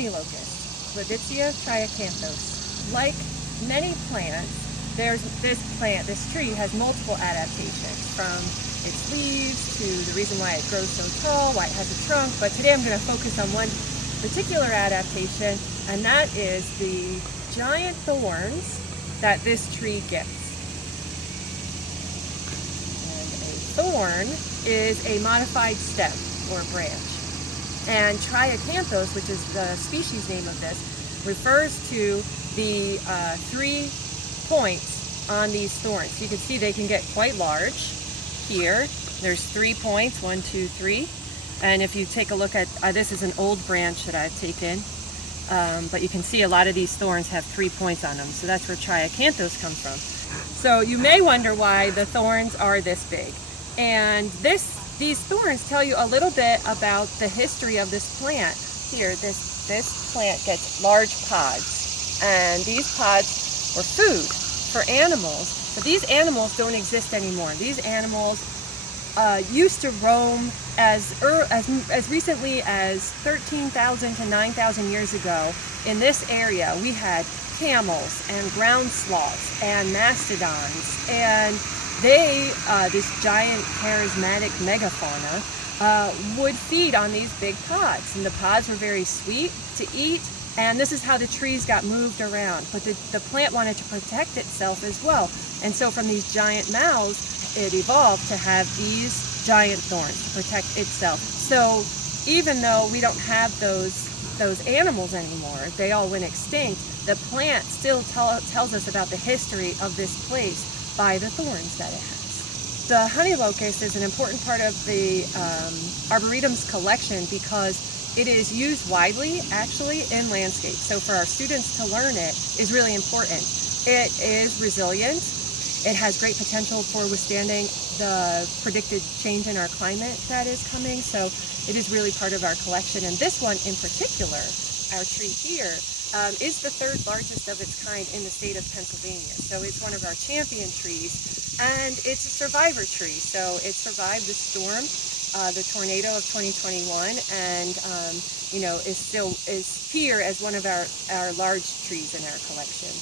honey locust, Gleditsia triacanthos. Like many plants, this tree has multiple adaptations, from its leaves to the reason why it grows so tall, why it has a trunk. But today I'm going to focus on one particular adaptation, and that is the giant thorns that this tree gets. And a thorn is a modified stem or branch. And triacanthos, which is the species name of this, refers to the 3 points on these thorns. So you can see they can get quite large. Here, there's 3 points, 1, 2, 3. And if you take a look at, this is an old branch that I've taken, but you can see a lot of these thorns have 3 points on them. So that's where triacanthos come from. So you may wonder why the thorns are this big. And these thorns tell you a little bit about the history of this plant. Here, this plant gets large pods, and these pods were food for animals, but these animals don't exist anymore. These animals used to roam as recently as 13,000 to 9,000 years ago. In this area, we had camels and ground sloths and mastodons, and they, this giant charismatic megafauna, would feed on these big pods, and the pods were very sweet to eat, and this is how the trees got moved around. But the plant wanted to protect itself as well, and so from these giant mouths it evolved to have these giant thorns to protect itself. So even though we don't have those animals anymore, they all went extinct, the plant still tells us about the history of this place by the thorns that it has. The honey locust is an important part of the Arboretum's collection because it is used widely, actually, in landscape. So for our students to learn it is really important. It is resilient. It has great potential for withstanding the predicted change in our climate that is coming. So it is really part of our collection. And this one in particular, our tree here, is the 3rd largest of its kind in the state of Pennsylvania. So it's one of our champion trees, and it's a survivor tree. So it survived the storm, the tornado of 2021, and is here as one of our large trees in our collection.